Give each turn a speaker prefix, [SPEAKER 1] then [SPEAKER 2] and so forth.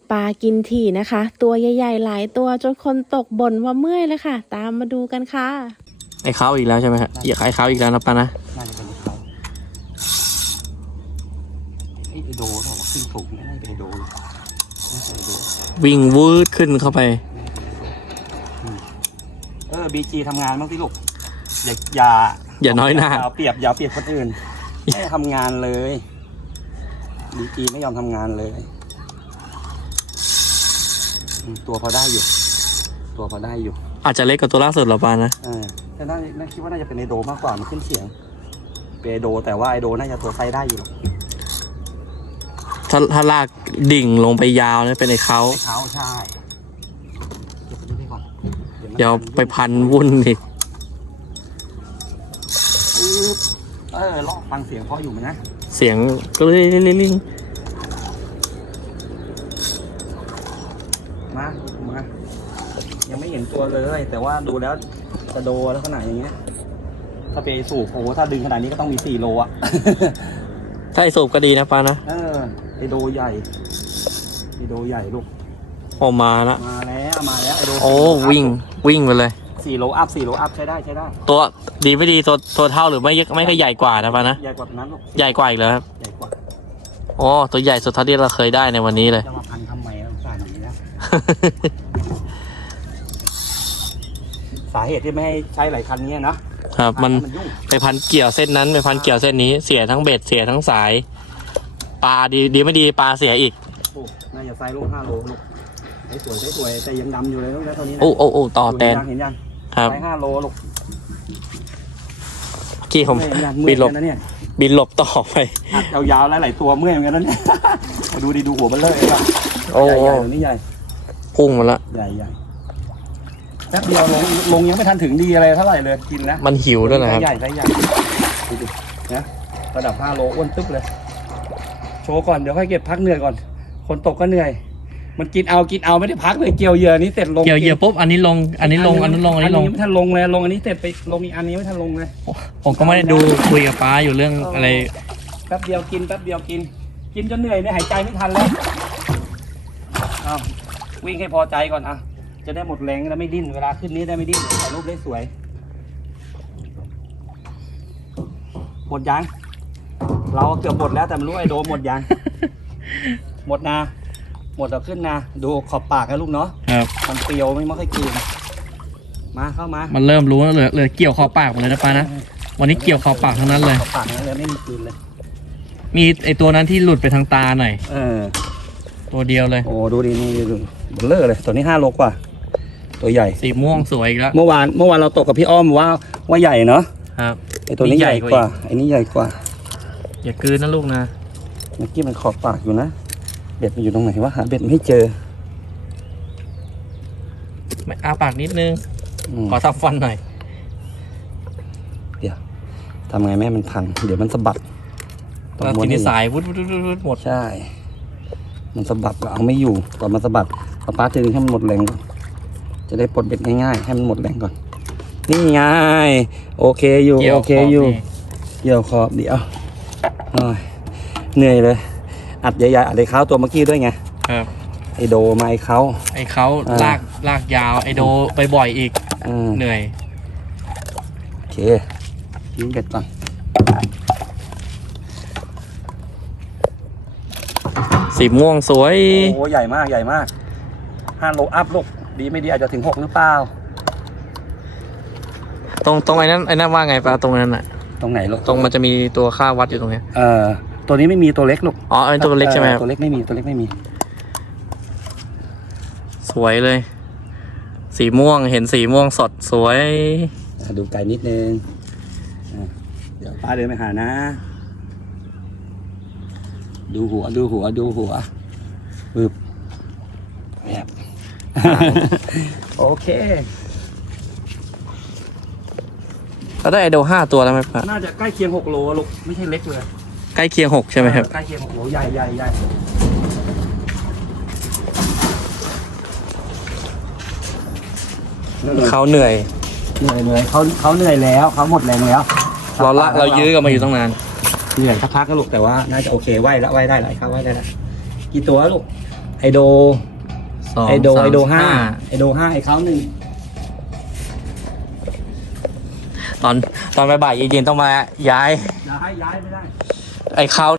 [SPEAKER 1] ปลากินถี่นะคะ ตัวใหญ่ๆหลายตัวจนคนตกบ่นว่าเมื่อยเลยค่ะ ตามมาดูกันค่ะ
[SPEAKER 2] ไอ้เขาอีกแล้วใช่ไหมครับอยากไอ้เขาอีกแล้วนะป้านะ
[SPEAKER 3] น่าจะเป็นเขาไอ้โดเขาบอกขึ้นสูงไม่เป็นโด
[SPEAKER 2] วิ่งวืดขึ้นเข้าไป
[SPEAKER 3] บีจีทำงานบ้างสิลูกอย่า
[SPEAKER 2] น้อยหน้า
[SPEAKER 3] อย่าเปรียบคนอื่นไม่ทำงานเลยบีจีไม่ยอมทำงานเลยตัวพอได้อยู่
[SPEAKER 2] อาจจะเล็กกว่าตัวล่าสุดหรอป้านะ
[SPEAKER 3] แต่น่าคิดว่าน่าจะเป็นไอโดมากกว่ามันขึ้นเสียงเป็นไอโดแต่ว่าไอโดน่าจะตัวไซส์ได้อยู่
[SPEAKER 2] ถ้าลากดิ่งลงไปยาวเนี่ยเป็นไอ้เขา
[SPEAKER 3] ใช่
[SPEAKER 2] เดี๋ยวไปพันวุ่นอีก
[SPEAKER 3] ลองฟังเสียงเพราะอยู่มั้ยนะ
[SPEAKER 2] เสียงก็ลิง
[SPEAKER 3] มายังไม่เห็นตัวเลยแต่ว่าดูแล้วจะโดลักษณะอย่างเงี้ยถ้าไปสูบโอ้ถ้าดึงขนาดนี้ก็ต้องมี4 โลอ่ะ
[SPEAKER 2] ถ้าไอสูบก็ดีนะป้านะ
[SPEAKER 3] ไอโดใหญ่ลูก
[SPEAKER 2] ออกมาแล้ว
[SPEAKER 3] ไอโด
[SPEAKER 2] โอ้วิ่งไปเลย
[SPEAKER 3] 4 โลอัพใช้ได้
[SPEAKER 2] ตัวดีไม่ดีตัวเท่าหรือไม่ก็ใหญ่กว่านะป้านะ
[SPEAKER 3] ใหญ่กว่านั้นลูก
[SPEAKER 2] ใหญ่กว่าอีกแล้วครับ
[SPEAKER 3] ใหญ่กว่า
[SPEAKER 2] โอ้ตัวใหญ่สุดเท่าที่เราเคยได้ในวันนี้เลย
[SPEAKER 3] จะมาพันทำไมสารอย่างนี้นะสาเหตุที่ไม่ให้ใช้หลายคันนี้นะครับ
[SPEAKER 2] มันไปพันเกี่ยวเส้นนั้นไปพันเกี่ยวเส้นนี้เสียทั้งเบ็ดเสียทั้งสายปลาดีไม่ดีปลาเสียอีก
[SPEAKER 3] น่าจะไซส์ลูก5 โลลูกสวยแต่ยังดำอยู่เลยลูกนะตอนนี้นะ
[SPEAKER 2] โอ้ต่อแตน
[SPEAKER 3] เห็นยัง
[SPEAKER 2] ครับ
[SPEAKER 3] ไซส์5 โลลูก
[SPEAKER 2] กี่ผมบินหลบต่อไป
[SPEAKER 3] ยาวๆหลายตัวเมื่อยเหมือนกันนะเนี่ยดูหัวมันเลย
[SPEAKER 2] โอ้
[SPEAKER 3] ใหญ่นี่ใหญ่
[SPEAKER 2] พุ่งมาละ
[SPEAKER 3] ใหญ่แป๊บเดียวลงยังไม่ทันถึงดีอะไรเท่าไหร่เลยกินนะ
[SPEAKER 2] มันหิวด้วยนะครับ
[SPEAKER 3] ใหญ่ดูดินะระดับ5 โลอ้วนตึ๊บเลยโชว์ก่อนเดี๋ยวค่อยเก็บพักเหนื่อยก่อนคนตกก็เหนื่อยมันกินเอาไม่ได้พักเลยเกี่ยวเหยื่อนี้เสร็จลง
[SPEAKER 2] เกี่ยวเหยื่อปุ๊บอันนี้ลงอันนี้ลง
[SPEAKER 3] ไม่ทันลงเลยลงอันนี้เสร็จไปลงอีกอันนี้ไม่ทันลงเลย
[SPEAKER 2] ผมก็ไม่ได้ดูคุยกับป้าอยู่เรื่องอะไร
[SPEAKER 3] แป๊บเดียวกินจนเหนื่อยเนี่ยหายใจไม่ทันแล้ววิ่งให้พอใจก่อนจะได้หมดแรงแล้วไม่ดิ้นเวลาขึ้นนี้ได้ไม่ดิ้นถ่ายรูปได้สวยหมดยังเราเกือบหมดแล้วแต่ไม่รู้ไอโดหมดยังหมดแล้วขึ้นนะดูขอบปากนะลูกเนาะ
[SPEAKER 2] ครับ
[SPEAKER 3] มันเปรี้ยวไม่ค่อยกินมาเข้ามา
[SPEAKER 2] มันเริ่มรู้แล้วเหลือเกี่ยวขอบปากหมดเลยนะป้านะวันนี้เกี่ยวขอบปากทั้งนั้นเลย
[SPEAKER 3] ขอบปากนั้นเลยไม่มีกินเลย
[SPEAKER 2] มีไอตัวนั้นที่หลุดไปทางตาหน่อยตัวเดียวเลย
[SPEAKER 3] โอ้ดูดินี่ดูเบลเลอร์เลยตัวนี้5 โลกว่าตัวใหญ่
[SPEAKER 2] สีม่วงสวยอีกแล้ว
[SPEAKER 3] เมื่อวานเราตกกับพี่อ้อมว่าใหญ่เนาะ
[SPEAKER 2] ครับ
[SPEAKER 3] ไอตัวนี้ใหญ่กว่าไอนี้ใหญ่กว่า
[SPEAKER 2] อย่ากืนนะลูกนะ
[SPEAKER 3] เมื่อกี้มันขอบปากอยู่นะเบ็ดมันอยู่ตรงไหนวะหาเบ็ดไม่เจอ
[SPEAKER 2] ไม่อาปากนิดนึงขอทำฟันหน่อย
[SPEAKER 3] เดี๋ยวทำไงแม่มันพันเดี๋ยวมันสะบัด
[SPEAKER 2] เราทีนี้สายวุดหมด
[SPEAKER 3] ใช่มันสะบัดเอาไม่อยู่ก่อนมันสะบัดป้าจะดึงให้มันหมดแรงจะได้ปลดเบ็ดง่ายๆให้มันหมดแรงก่อนนี่ไงโอเคอยู่เกี่ยวขอบเดี๋ยวเหนื่อยเลยอัดใหญ่ๆอัดไอ้เขาตัวเมื่อกี้ด้วยไง
[SPEAKER 2] ครับ
[SPEAKER 3] ไอโดมาไอเขา
[SPEAKER 2] ลากยาวไอโดไปบ่อยอีกเหนื่อย
[SPEAKER 3] โอเคทิ้งเบ็ดก่อน
[SPEAKER 2] สีม่วงสวย
[SPEAKER 3] โอ้ใหญ่มาก5 โลอัพลูกดีไม่ดีอาจจะถึง6หรือเปล่า
[SPEAKER 2] ตรงไอ้นั่นว่าไงป้าตรงนั้นน่ะ
[SPEAKER 3] ตรงไหนลูก
[SPEAKER 2] ตรงมันจะมีตัวค่าวัดอยู่ตรงนี้
[SPEAKER 3] ตัวนี้ไม่มีตัวเล็กลูก
[SPEAKER 2] อ๋อตัวเล็กใช่ไหม
[SPEAKER 3] ตัวเล็กไม่มี
[SPEAKER 2] สวยเลยสีม่วงเห็นสีม่วงสดสวย
[SPEAKER 3] ดูไกลนิดนึงเดี๋ยวป้าเดินไปหานะดูหัวปึ๊บแบบโอเค
[SPEAKER 2] เราได้ไอโด5 ตัวแล้วไหมป้า
[SPEAKER 3] น่าจะใกล้เคียง6 โลลูกไม่ใช่เล็กเลย
[SPEAKER 2] ใกล้เคียง6ใช่ไหมครับ
[SPEAKER 3] ใกล้เคียง6 โลใหญ่
[SPEAKER 2] เขาเหนื่อย
[SPEAKER 3] เขาเหนื่อยแล้วเขาหมดแรงแล้ว
[SPEAKER 2] เรายื้อกันมาอยู่ตั้งนาน
[SPEAKER 3] เหนื่อยพักก็ลูกแต่ว่าน่าจะโอเคไหวได้หลายครั้งไหวได้กี่ตัวลูกไอโด
[SPEAKER 2] 2
[SPEAKER 3] ไอโด
[SPEAKER 2] 3
[SPEAKER 3] ไอโดห้า
[SPEAKER 2] 5
[SPEAKER 3] ไอโดห้าไอเขาหนึ่ง
[SPEAKER 2] ตอนบ่ายๆเย็นๆต้องมาย้าย
[SPEAKER 3] ย้ายไม่ได้
[SPEAKER 2] ไอ้เขา